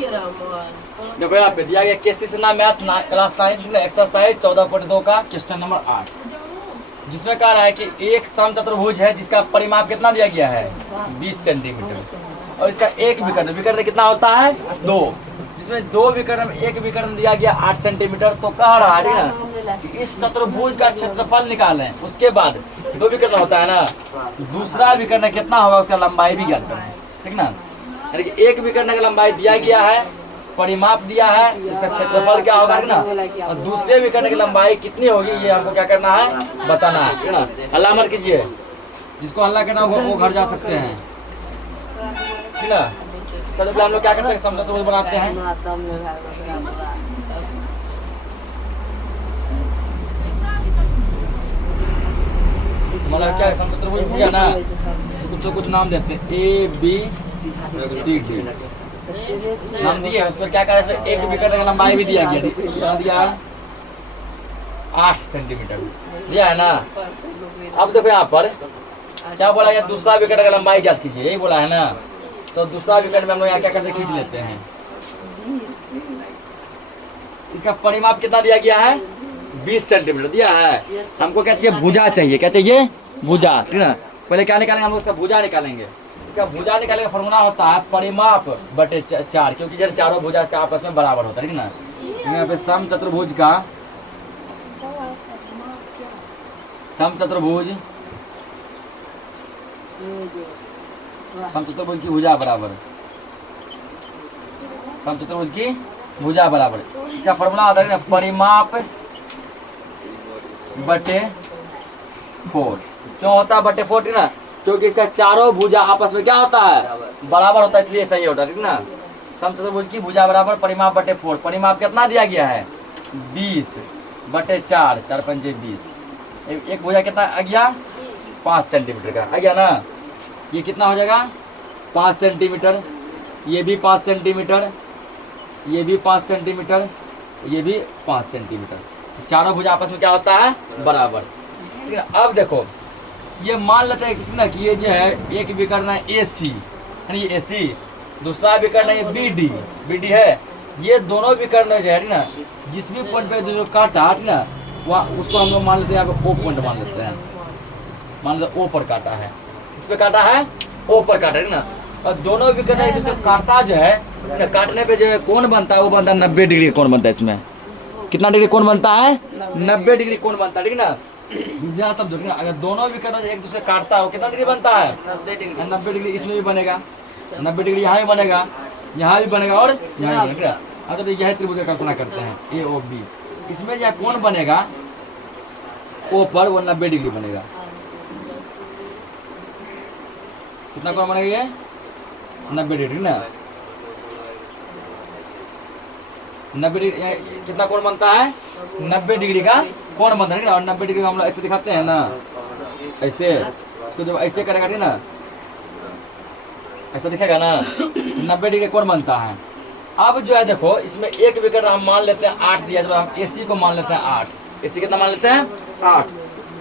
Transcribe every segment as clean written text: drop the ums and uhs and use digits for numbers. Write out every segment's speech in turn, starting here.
देखो यहाँ पे दिया गया केसी ना मैथ क्लास 9 एक्सरसाइज 14.2 का क्वेश्चन नंबर 8, जिसमें कह रहा है कि एक समचतुर्भुज है जिसका परिमाप कितना दिया गया है 20 सेंटीमीटर और इसका एक विकर्ण, विकर्ण कितना होता है 2, जिसमें 2 विकर्ण में एक विकर्ण दिया गया 8 सेंटीमीटर। तो कह रहा है ना कि इस चतुर्भुज का क्षेत्रफल निकालें, उसके बाद 2 विकर्ण होता है ना, दूसरा विकर्ण कितना होगा उसका लंबाई भी ज्ञात करें, ठीक ना। यानी कि एक विकर्ण की लंबाई दिया गया है, परिमाप दिया है, उसका क्षेत्रफल क्या होगा ना, और दूसरे विकर्ण की लंबाई कितनी होगी ये हमको क्या करना है बताना है, ठीक ना। हल्ला मत कीजिए, जिसको हल्ला करना होगा वो घर जा सकते हैं, ठीक ना। सबसे पहले हम लोग क्या करते हैं समचतुर्भुज बनाते हैं। मतलब क्या समचतुर्भुज हो गया ना, कुछ नाम देते हैं A B C D नाम दिए, उसको क्या करें इसमें एक विकर्ण की लंबाई भी दिया गया, कितना दिया 8 सेंटीमीटर दिया है ना। अब देखो यहाँ पर क्या बोला गया, दूसरा विकर्ण की लंबाई ज्ञात कीजिए, यही बोला है ना। तो दूसरा विकर्ण में हम लोग यहाँ क्या करते हैं खींच लेते हैं। इसका परिमाप कितना दिया गया है 20 सेंटीमीटर दिया है। हमको क्या चाहिए भुजा चाहिए, क्या चाहिए भुजा, ठीक ना। पहले क्या निकालेंगे हम लोग, इसका भुजा निकालेंगे। इसका भुजा निकालने का फॉर्मूला होता है परिमाप बटे 4, क्योंकि जब चारों भुजा इसका आपस में बराबर होता है, ठीक ना। यहाँ पे समचतुर्भुज की भुजा बराबर, समचतुर्भुज की भुजा बराबर, इसका फॉर्मूला होता है ना परिमाप बटे 4। क्यों होता है बटे 4, ठीक ना, क्योंकि इसका चारों भुजा आपस में क्या होता है बराबर होता है, इसलिए सही होता है, ठीक ना। समचतुर्भुज की भुजा बराबर परिमाप बटे 4। परिमाप कितना दिया गया है 20 बटे 4, 4 पंजे 20। एक भुजा कितना आ गया 5 सेंटीमीटर का आ गया ना। ये कितना हो जाएगा 5 सेंटीमीटर, ये भी 5 सेंटीमीटर, ये भी 5 सेंटीमीटर, ये भी 5 सेंटीमीटर। चारों भुजा आपस में क्या होता है बराबर, ठीक है। अब देखो ये मान लेते हैं ना कि ये जो है एक विकर्ण है AC, यानी ये AC, दूसरा विकर्ण है BD है। ये दोनों विकर्ण जो है ना, जिस भी पॉइंट पे जो काटा है ना, वहाँ उसको हम लोग मान लेते हैं, यहाँ पे O पॉइंट मान लेते हैं, मान लो O पर काटा है, किस पे काटा है O पर काटा है ना। और दोनों विकर्ण एक दूसरे काटता जो है, काटने पे जो है कोण बनता है, वो बनता है 90 डिग्री कोण बनता है। इसमें कितना डिग्री कोण बनता है 90 डिग्री कोण बनता है, ठीक ना। यहाँ सब देखना, अगर दोनों विकर्ण एक दूसरे काटता है वो कितना डिग्री बनता है 90 डिग्री। इसमें भी बनेगा 90 डिग्री, यहाँ भी बनेगा, यहाँ भी बनेगा और यहाँ भी बनेगा। अब तो यह त्रिभुज की कल्पना करते हैं AOB, इसमें यह कोण बनेगा O पर वो 90 डिग्री बनेगा। कितना कोण बनेगा ये 90 डिग्री ना, 90 डिग्री कितना कोण बनता है 90 डिग्री का कोण बनता है ना। और 90 डिग्री हम लोग ऐसे दिखाते हैं ना, ऐसे इसको जब ऐसे करेगा ठीक ना, ऐसा दिखेगा ना 90 डिग्री कोण बनता है। अब जो है देखो इसमें एक विकर्ण हम मान लेते हैं 8 दिया, जब हम AC को मान लेते हैं 8, AC कितना मान लेते हैं 8,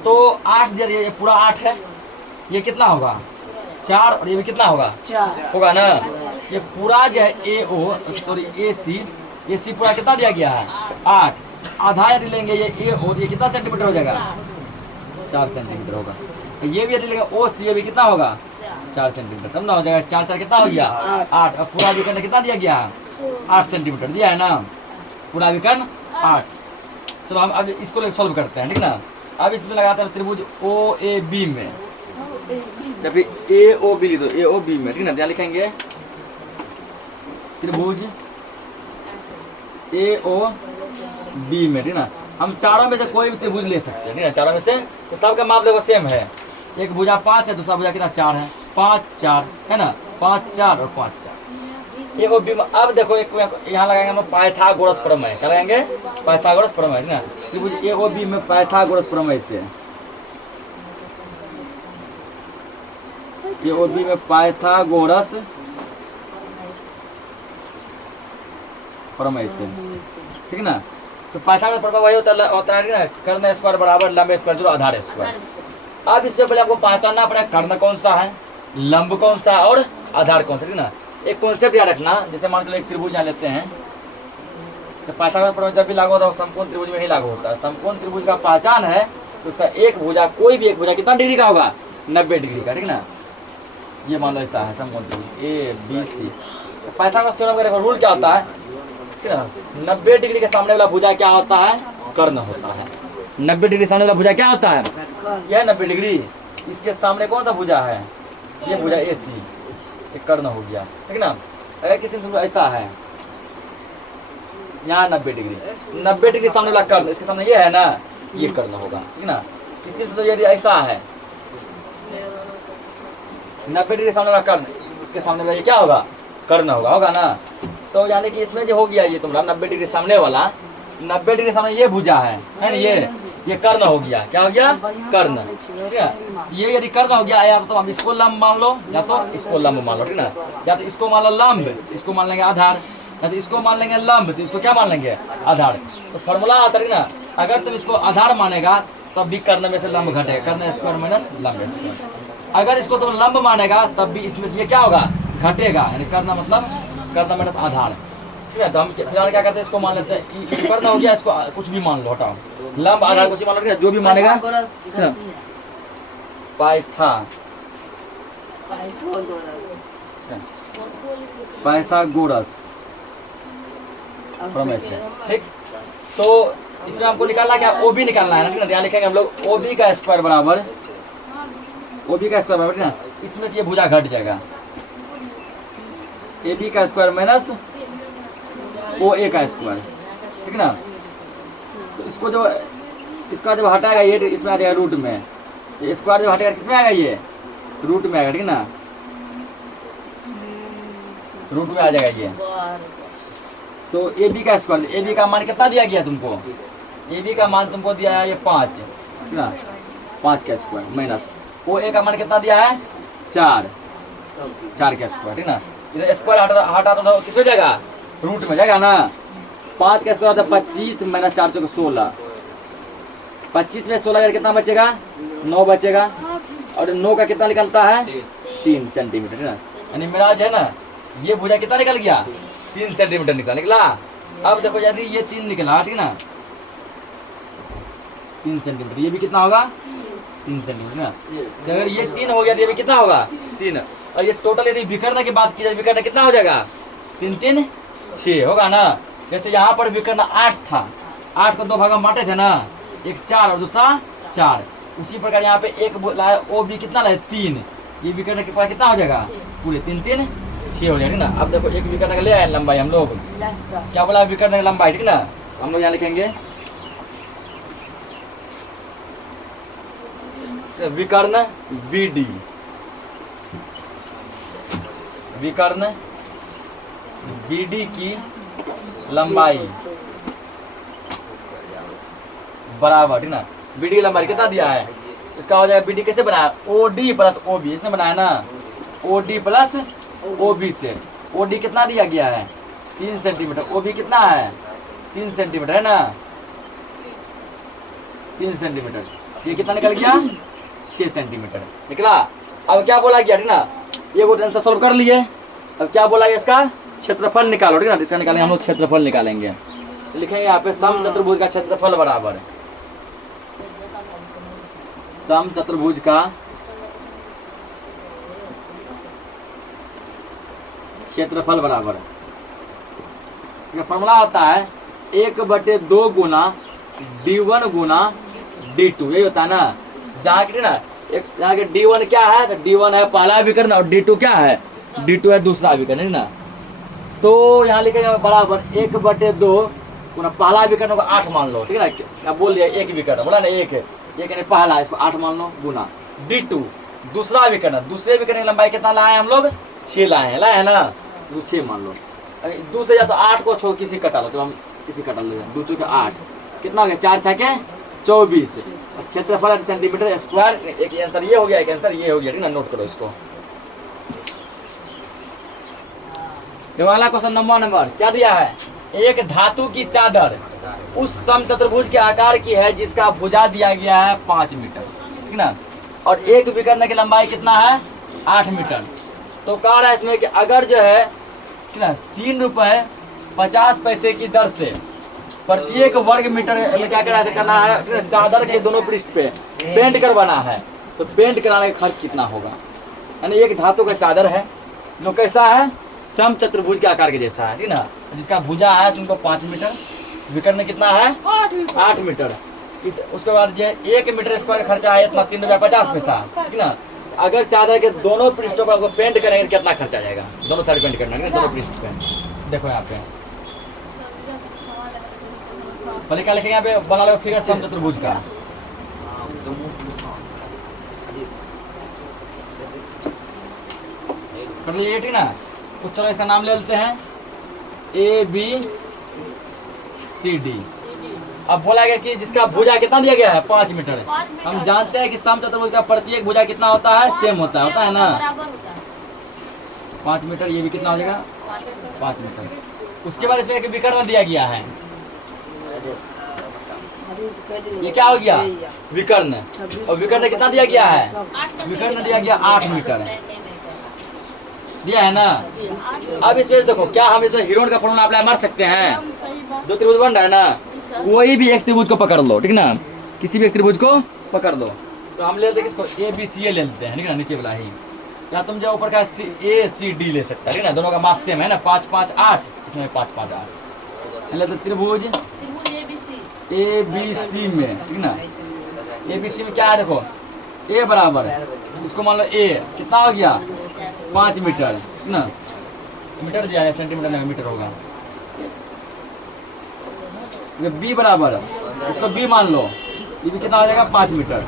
तो 8 दिया, ये पूरा 8 है, ये कितना होगा 4, और ये भी कितना होगा 4 होगा ना। ये पूरा जो है AC पूरा कितना दिया गया है 8, आधा यदि लेंगे ये AO, ये कितना सेंटीमीटर हो जाएगा 4 सेंटीमीटर होगा। ये भी यदि लेंगे OC, ये भी कितना होगा 4 सेंटीमीटर, तब ना हो जाएगा 4 4 कितना हो गया 8, और पूरा विकर्ण कितना दिया गया 8 सेंटीमीटर दिया है ना, पूरा विकर्ण 8। चलो हम अब इसको सॉल्व करते हैं, ठीक ना। अब इसमें लगाते हैं त्रिभुज OAB में, जब AOB तो AOB में, ठीक ना, क्या लिखेंगे त्रिभुज AOB में, ठीक ना। हम चारों में से कोई भी त्रिभुज ले सकते हैं, ठीक ना, चारों में से, तो सबका माप देखो सेम है। एक भुजा 5 है, दूसरा भुजा कितना 4 है, 5 4 है ना, 5 4 और 5 4। AOB में अब देखो एक यहाँ लगाएंगे हम पाइथागोरस प्रमेय, क्या लगाएंगे पाइथागोरस प्रमेय, ठीक ना। त्रिभुज AOB में पाइथागोरस प्रमेय से, AOB में पाइथागोरस प्रमेय से, ठीक ना। तो पाइथागोरस प्रमेय वही होता है ना, कर्ण स्क्वायर बराबर लंब स्क्वायर जोड़ आधार स्क्वायर। अब इसमें पहले आपको पहचानना पड़ेगा कर्ण कौन सा है, लंब कौन सा है और आधार कौन सा, ठीक ना। एक कॉन्सेप्ट याद रखना, जैसे मान लो एक त्रिभुज यहाँ लेते हैं, तो पाइथागोरस प्रमेय जब भी लागू होता है समकोण त्रिभुज में ही लागू होता है। समकोण त्रिभुज का पहचान है तो उसका एक भुजा, कोई भी एक भुजा कितना डिग्री का होगा, 90 डिग्री का, ठीक ना। ये मान लो ऐसा है समकोण त्रिभुज A B C. Pythagoras theorem का रूल क्या होता है, ठीक ना, 90 डिग्री के सामने वाला भुजा क्या होता है, कर्ण होता है। 90 डिग्री सामने वाला भुजा क्या होता है, यह 90 डिग्री। इसके सामने कौन सा भुजा है, ये भुजा ए सी, ये कर्ण हो गया, ठीक ना। अगर किसी में ऐसा है यहाँ 90 डिग्री, 90 डिग्री सामने वाला कर्ण, इसके सामने ये है ना, ये कर्ण होगा, ठीक ना। किसी से तो यदि ऐसा है 90 डिग्री सामने वाला कर्ण, इसके सामने वाला ये क्या होगा, कर्ण होगा, होगा ना। तो यानी कि इसमें जो हो गया ये तुम्हारा 90 डिग्री सामने वाला, 90 डिग्री सामने ये भुजा है ना, ये कर्ण हो गया, क्या हो गया, कर्ण, ठीक है। ये यदि कर्ण हो गया, या तो हम इसको लंब मान लो, या तो इसको लंब मान लो, ठीक ना। या तो इसको मान लो लंब, इसको मान लेंगे आधार, या तो इसको मान लेंगे लंब, तो इसको क्या मान लेंगे, आधार। तो फॉर्मूला आता है ना, अगर तुम इसको आधार मानेगा तब भी कर्ण में से लंब घटेगा, कर्ण स्क्वायर माइनस लंब स्क्वायर। अगर इसको तुम लंब मानेगा तब भी इसमें से ये क्या होगा, घटेगा, यानी कर्ण मतलब कर्ण माइनस आधार, ठीक है। तो हम फिलहाल क्या करते हैं, इसको मान लेते हैं, ये कर्ण हो गया, इसको कुछ भी मान लो, हटाओ, लंब आधार कुछ ही मान लो, जो भी मानेगा। पाइथागोरस प्रमेय से, ठीक। तो इसमें हमको निकालना क्या, ओ बी निकालना है ना, ठीक ना। यहाँ लिखेंगे हम लोग ओ बी का स्क्वायर बराबर, ओ बी का स्क्वायर बराबर, ठीक ना। इसमें से ये भुजा घट जाएगा, ए बी का स्क्वायर माइनस ओ ए का स्क्वायर, ठीक ना। तो इसको जो इसका जब हटाएगा ये इसमें आ जाएगा रूट में, ये स्क्वायर जब हटेगा किसमें आएगा, ये रूट में आएगा, ठीक ना, रूट में आ जाएगा ये। तो ए बी का स्क्वायर, ए बी का मान कितना दिया गया तुमको, ए बी का मान तुमको दिया है ये 5, ठीक ना, 5 का स्क्वायर माइनस ओ ए का मान कितना दिया है 4 का स्क्वायर, ठीक ना। इधर स्क्वायर हटा तो किसमें जाएगा, रूट में जाएगा ना। 5 का स्क्वायर होता है 25 माइनस 4 चौके 16, 25 में 16 अगर कितना बचेगा, 9 बचेगा, और 9 का कितना निकलता है 3 सेंटीमीटर, ठीक ना। यानी मेरा जो है ना, ये भुजा कितना निकल गया, 3 सेंटीमीटर निकला। अब देखो यदि ये 3 निकला, ठीक ना, 3 सेंटीमीटर, ये भी कितना होगा 3 सेंटीमीटर ना। तो अगर ये 3 हो गया तो ये भी कितना होगा 3, और ये टोटल यदि विकर्ण की बात की जाए, विकर्ण कितना हो जाएगा 3 3 6 होगा ना। जैसे यहाँ पर विकर्ण 8 था, 8 को 2 भाग में बांटे थे ना, एक 4 और दूसरा 4, उसी प्रकार यहाँ पे एक ओ बी कितना लाए 3, ये विकर्ण के पास कितना हो जाएगा पूरे 3 3 6 हो जाएगा ना। अब देखो एक विकर्ण का ले आए लंबाई हम लोग, क्या बोला विकर्ण की लंबाई, ठीक ना। हम लोग यहाँ लिखेंगे विकर्ण बी डी, विकर्ण बी डी की लंबाई बराबर, ठीक ना। बी डी की लंबाई कितना दिया है, इसका हो जाएगा बी डी कैसे बनाया, O D plus O B, इसने बनाया ना, O D plus O B से। ओ डी कितना दिया गया है 3 सेंटीमीटर, ओ बी कितना है 3 सेंटीमीटर है ना, 3 सेंटीमीटर, ये कितना निकल गया 6 सेंटीमीटर निकला। अब क्या बोला गया, ठीक ना, ये को आंसर सॉल्व कर लिए। अब क्या बोला गया, इसका क्षेत्रफल निकालो, ठीक ना। इसका निकालेंगे हम लोग क्षेत्रफल निकालेंगे, लिखेंगे यहाँ पे सम चतुर्भुज का क्षेत्रफल बराबर, सम चतुर्भुज का क्षेत्रफल बराबर, फॉर्मूला होता है 1/2 गुना d1 गुना d2, यही होता है ना। जहाँ के ना एक यहाँ के d1 क्या है, तो d1 है पहला विकर्ण और d2 क्या है, d2 है दूसरा विकर्ण, है ना। तो यहाँ लिखेंगे बराबर 1/2 गुना पहला विकर्ण को 8 मान लो, ठीक है ना, बोल दिया एक विकर्ण बोला ना, एक यानी पहला, इसको 8 मान लो, गुना d2 दूसरा विकर्ण, दूसरे विकर्ण की लंबाई कितना लाए हम लोग 6 लाए हैं ना, तो 6 मान लो। 2 से या तो 8 को छोड़ किसी कटा लो, तो हम किसी कटा लो, 2 चौके 8 कितना हो गया, 4 छके 24, क्षेत्रफल सेंटीमीटर स्क्वायर। एक आंसर ये हो गया, एक आंसर ये हो गया, ठीक ना, नोट करो इसको। अगला क्वेश्चन नंबर क्या दिया है, एक धातु की चादर उस समचतुर्भुज के आकार की है जिसका भुजा दिया गया है 5 मीटर, ठीक ना, और एक विकर्ण की लंबाई कितना है 8 मीटर। तो कह रहा है इसमें कि अगर जो है कितना 3 रुपए 50 पैसे की दर से प्रत्येक वर्ग मीटर में क्या करना है, चादर के दोनों पृष्ठ पे पेंट करवाना है, तो पेंट कराने का खर्च कितना होगा। यानी एक धातु का चादर है जो कैसा है, समचतुर्भुज के आकार के जैसा है, ठीक ना, जिसका भुजा है तुमको 5 मीटर, विकर्ण कितना है 8 मीटर। उसके बाद जो 1 मीटर स्क्वायर खर्चा है इतना 3 रुपया 50 पैसा, ठीक ना। अगर चादर के दोनों पृष्ठों पर आपको पेंट करेंगे कितना खर्चा आ जाएगा, दोनों साइड पेंट करना है दोनों पृष्ठ पे। देखो यहाँ पे पहले क्या लिखेंगे, यहाँ पे बना लो फिगर समचतुर्भुज का। कर लीजिए, ठीक ना। कुछ चलो इसका नाम ले लेते हैं ABCD। अब बोला गया कि जिसका भुजा कितना दिया गया है 5 मीटर। हम जानते हैं कि समचतुर्भुज का प्रत्येक भुजा कितना होता है, सेम होता है ना 5 मीटर। ये भी कितना हो जाएगा 5 मीटर। उसके बाद इसमें एक विकर्ण दिया गया है, ये क्या हो गया विकर्ण। और विकर्ण कितना दिया गया है, विकर्ण दिया गया 8 मीटर दिया है ना। अब इसमें देखो क्या हम इसमें हीरोन का फॉर्मूला अप्लाई मार सकते हैं। जो त्रिभुज बन रहा है ना, कोई भी एक त्रिभुज को पकड़ लो, ठीक ना, किसी भी एक त्रिभुज को पकड़ लो। तो हम ले लेते हैं किसको, ABCA ले लेते हैं, ठीक ना, नीचे वाला ही। या तुम जो ऊपर का ACD ले सकता है, ठीक ना, दोनों का माप सेम है ना, 5 5 8, इसमें 5 5 8 ले लेते त्रिभुज ABC में, ठीक ना। ABC में क्या है देखो, A बराबर, इसको मान लो A कितना हो गया 5 मीटर, ठीक ना, मीटर दिया है, सेंटीमीटर नहीं मीटर होगा। B बराबर, इसको B मान लो, ये भी कितना हो जाएगा 5 मीटर।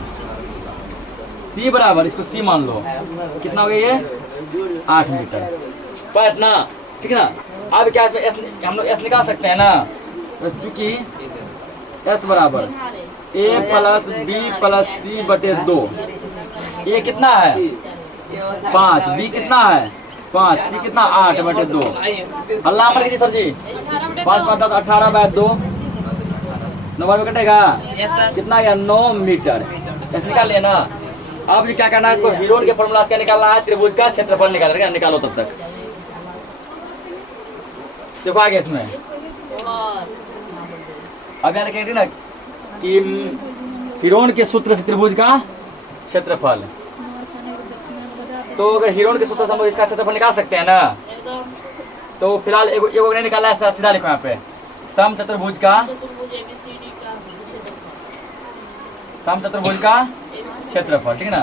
C बराबर, इसको C मान लो, कितना हो गया ये 8 मीटर पर ना, ठीक ना। अब क्या इसमें S, हम लोग S निकाल सकते हैं ना, चूंकि S बराबर A plus B plus C बटे 2। A कितना है 5, B कितना है 5, C कितना 8 बटे 2। अल्लाह अमर कीजिए सर जी, 5 5 10 18 बाय 2, 9 में कटेगा कितना गया 9 मीटर। ऐसे निकाल लिया ना। अब क्या करना है, इसको हीरोन के फॉर्मूला से क्या निकालना है, त्रिभुज का क्षेत्रफल निकालना है। निकालो तब तक देखो आगे इसमें अब यहाँ लिखेंगे ना कि हीरोन के सूत्र से त्रिभुज का क्षेत्रफल। तो अगर हीरोन के सूत्र से हम लोग इसका क्षेत्रफल निकाल सकते हैं ना, तो फिलहाल एगो नहीं निकाला है, सीधा लिखो यहाँ पे समचतुर्भुज का क्षेत्रफल, ठीक ना।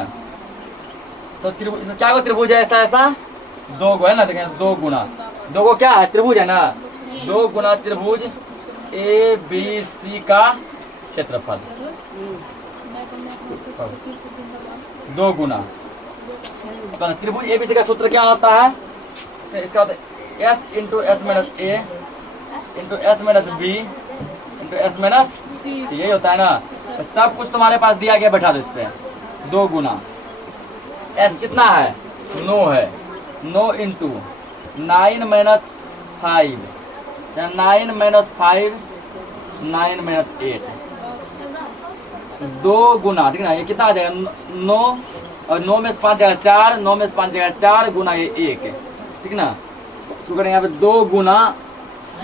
तो त्रिभुज इसमें क्या त्रिभुज है, ऐसा 2 गो है ना, देखें 2 गुना 2 गो क्या है त्रिभुज है ना, 2 गुना त्रिभुज ABC का क्षेत्रफल, 2 गुना। तो त्रिभुज ABC का सूत्र क्या होता है, इसका होता है S into S minus A into S minus B into S minus C, यही होता है ना। तो सब कुछ तुम्हारे पास दिया गया, बैठा दो इस पे। 2 गुना S कितना है 9 है, 9 इंटू 9 माइनस 5, 9 माइनस 5 9 माइनस 8, 2 गुना, ठीक ना। ये कितना आ जाएगा 9 और 9 में से 5 जगह 4, 9 में से 5 जगह 4 गुना ये 1, ठीक ना। इसको करेंगे यहाँ पे 2 गुना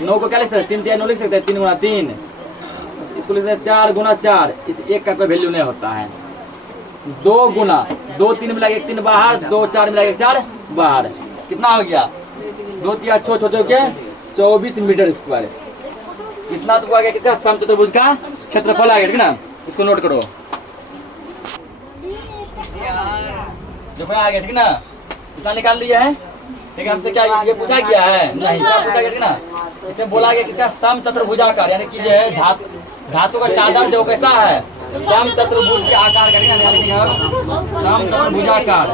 9 को क्या लिख सकते हैं 3 3 9 लिख सकते हैं, 3 गुना 3, इसको लिख सकते हैं 4 गुना 4, इस 1 का कोई वैल्यू नहीं होता है। 2 गुना 2 3 मिला के 1 3 बाहर, 2 4 मिला के 4 बाहर, कितना हो गया 2 3 8 6 के 24 मीटर स्क्वायर। इतना तो आ गया किसका समचतुर्भुज का क्षेत्रफल आ गया, ठीक ना। इसको नोट करो, देखो आ गया, ठीक ना। इतना निकाल लिया है, लेकिन हमसे क्या ये पूछा गया है नहीं, क्या पूछा गया, ठीक ना। इसमें बोला गया किसका समचतुर्भुजाकार, यानी कि जो है धातु का चादर जो कैसा है समचतुर्भुज के आकार का, ठीक ना। समचतुर्भुजाकार,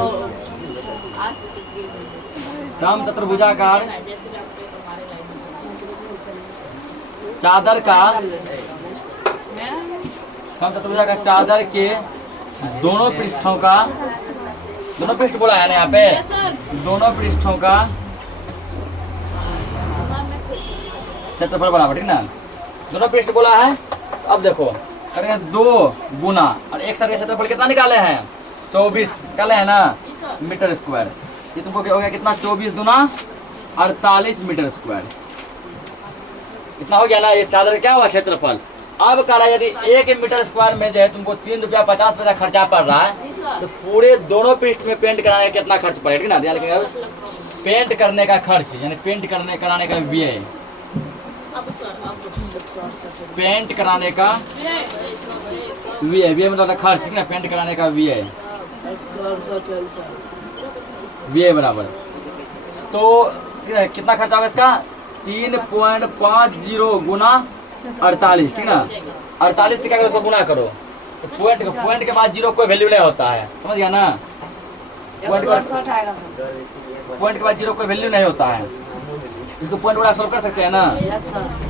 समचतुर्भुजाकार चादर का, समचतुर्भुजाकार चादर के दोनों पृष्ठों का, दोनों पृष्ठ बोला है ना यहाँ पे, दोनों पृष्ठों का क्षेत्रफल बराबर, ठीक ना। दोनों पृष्ठ बोला है। अब देखो करेंगे 2 गुना और एक साइड का क्षेत्रफल कितना निकाले हैं 24 निकाले हैं ना मीटर स्क्वायर। ये तुमको क्या हो गया कितना 24 दूना 48 मीटर स्क्वायर। इतना हो गया ना। ये चादर क्या हुआ क्षेत्रफल। अब कह रहा है यदि 1 मीटर स्क्वायर में जो है तुमको 3 रुपया 50 पैसा खर्चा पड़ रहा है तो पूरे दोनों पृष्ठ में पेंट कराने का कितना खर्च पड़ेगा, ठीक ना। ध्यान रखिएगा, पेंट करने का खर्च यानी पेंट कराने का व्यय, पेंट कराने का व्यय मतलब खर्च, ठीक ना। पेंट कराने का व्यय बराबर तो कितना खर्चा होगा इसका 3.50 गुना 48, ठीक ना। 48 से क्या करो उसको गुना करो तो पॉइंट के बाद जीरो कोई वैल्यू नहीं होता है, समझ गया ना। पॉइंट के बाद जीरो कोई वैल्यू नहीं होता है। इसको पॉइंट उड़ा सॉल्व कर सकते हैं ना।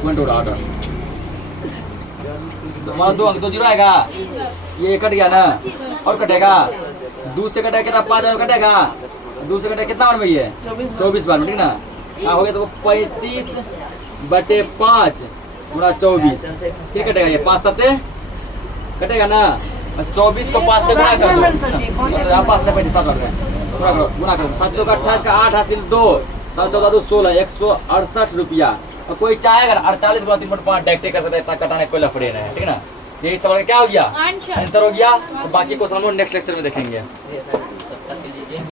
पॉइंट उड़ा ऑर्डर तो हमारा 2 अंक 2 जीरो आएगा, ये कट गया ना। और कटेगा 2 से कटेगा कितना 5 और कटेगा 2 से कटेगा कितना बार में ये 24 बार में, ठीक ना। हाँ हो गया तो 35/5 गुणा 24 फिर कटेगा ये 5 7 कटेगा ना। और 24 को 5 से गुणा कर दो, 5 से 7 गुना करो 7 चौका 28 का 8 हासिल 2 7 14 2 16 168 रुपया। और कोई चाहे अगर 48 गुणा 3.5 डायरेक्ट कर सकता है, इतना कटाने कोई लफड़े नहीं है, ठीक ना। यही सवाल क्या हो गया आंसर हो गया। तो बाकी क्वेश्चन हम लोग नेक्स्ट लेक्चर में देखेंगे।